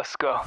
Let's go.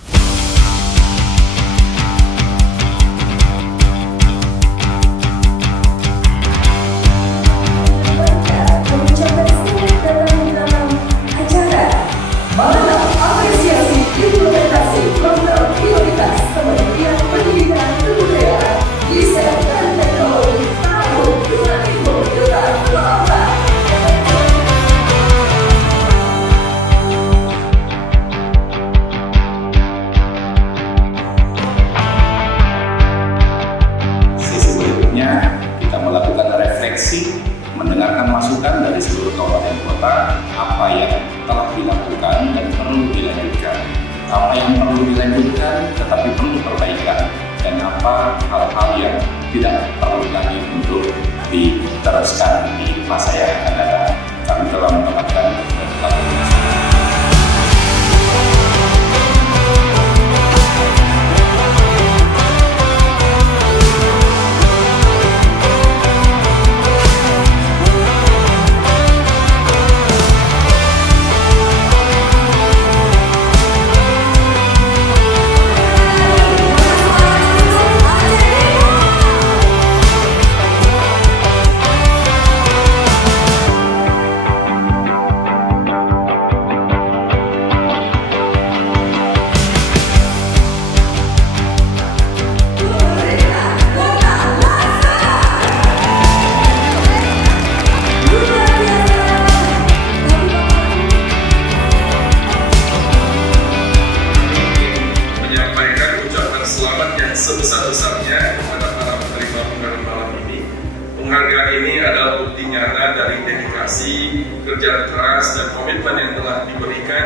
Kita melakukan refleksi, mendengarkan masukan dari seluruh kabupaten kota, apa yang telah dilakukan dan perlu dilanjutkan, apa yang perlu dilanjutkan tetapi perlu perbaikan, dan apa hal-hal yang tidak perlu lagi untuk diteruskan di masa yang akan datang. Kami telah menetapkan sebesar-besarnya kepada para penerima penghargaan malam ini. Penghargaan ini adalah bukti nyata dari dedikasi, kerja keras, dan komitmen yang telah diberikan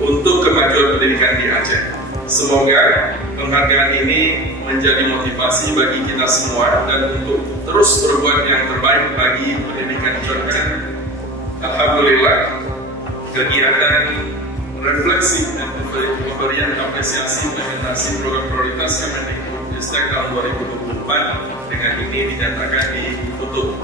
untuk kemajuan pendidikan di Aceh. Semoga penghargaan ini menjadi motivasi bagi kita semua dan untuk terus berbuat yang terbaik bagi pendidikan di Aceh. Alhamdulillah, kegiatan refleksi dan pemberian apresiasi implementasi program prioritas Kemendikbudristek tahun 2024 dengan ini dinyatakan ditutup.